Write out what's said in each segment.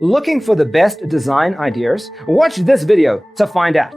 Looking for the best design ideas? Watch this video to find out.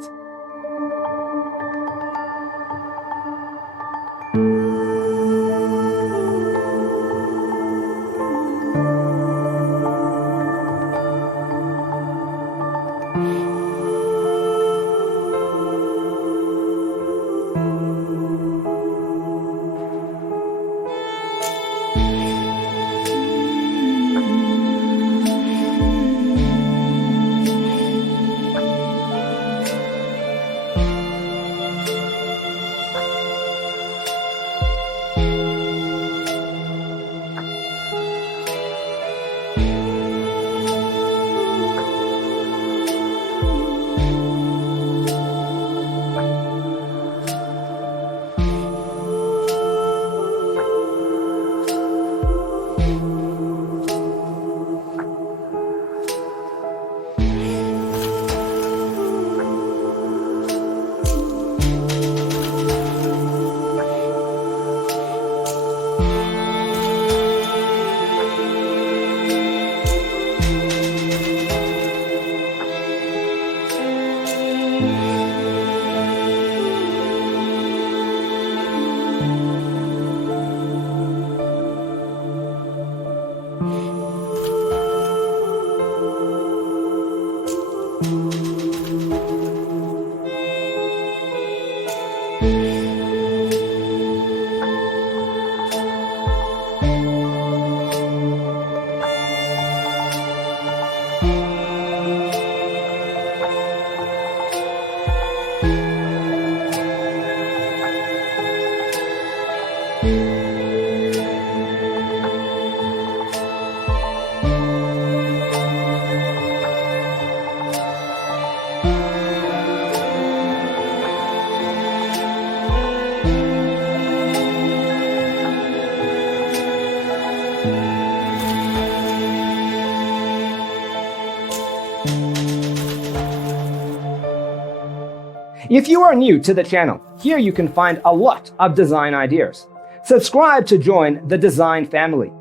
If you are new to the channel, here you can find a lot of design ideas. Subscribe to join the design family.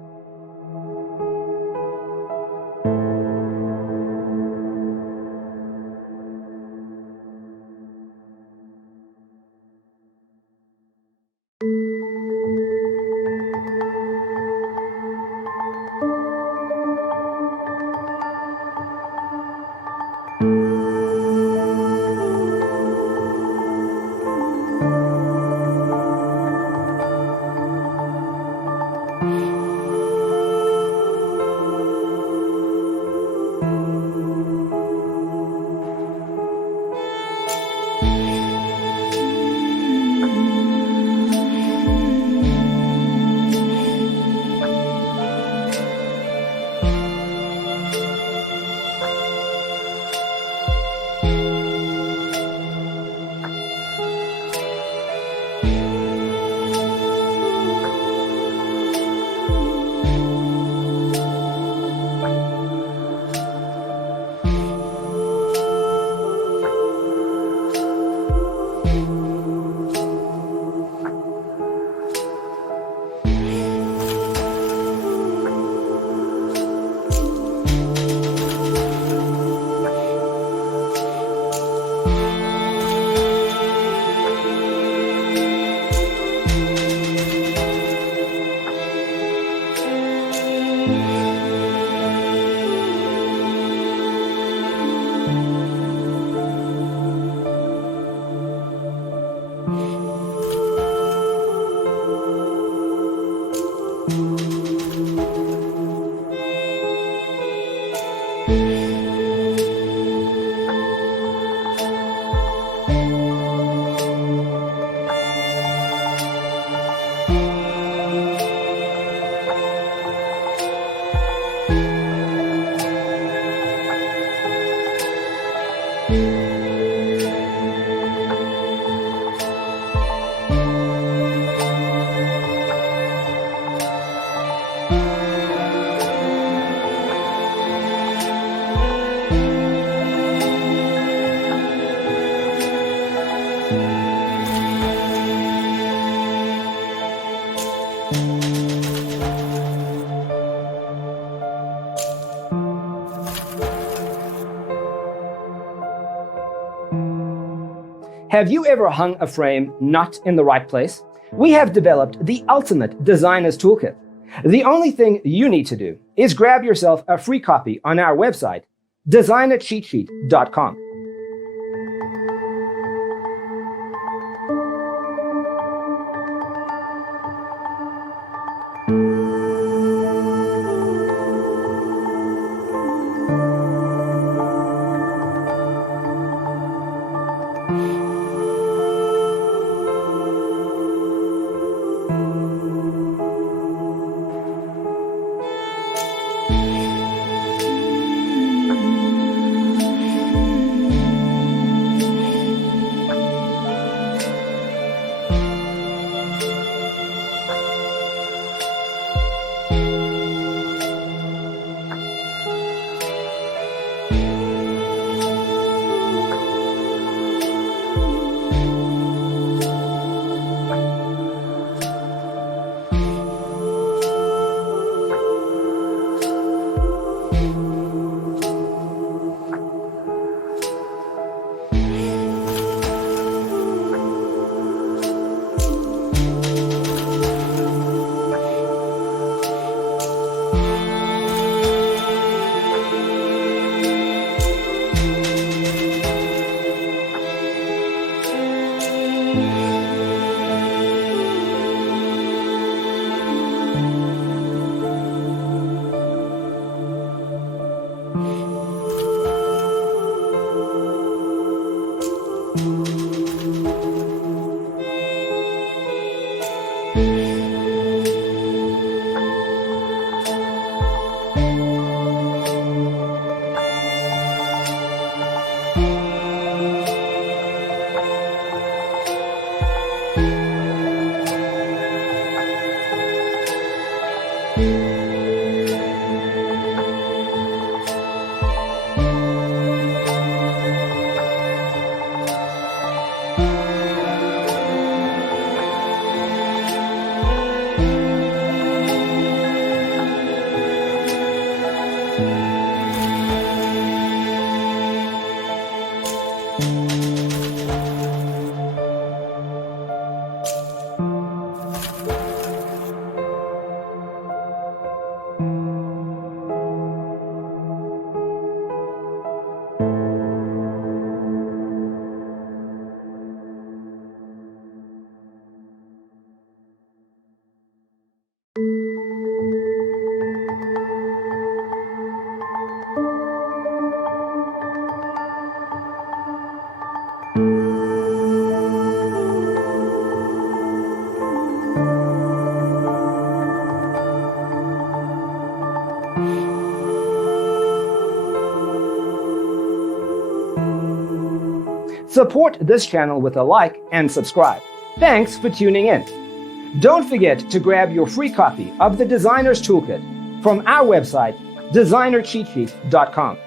Have you ever hung a frame not in the right place? We have developed the ultimate designer's toolkit. The only thing you need to do is grab yourself a free copy on our website, designercheatsheet.com. Support this channel with a like and subscribe. Thanks for tuning in. Don't forget to grab your free copy of the Designer's Toolkit from our website, designercheatsheet.com.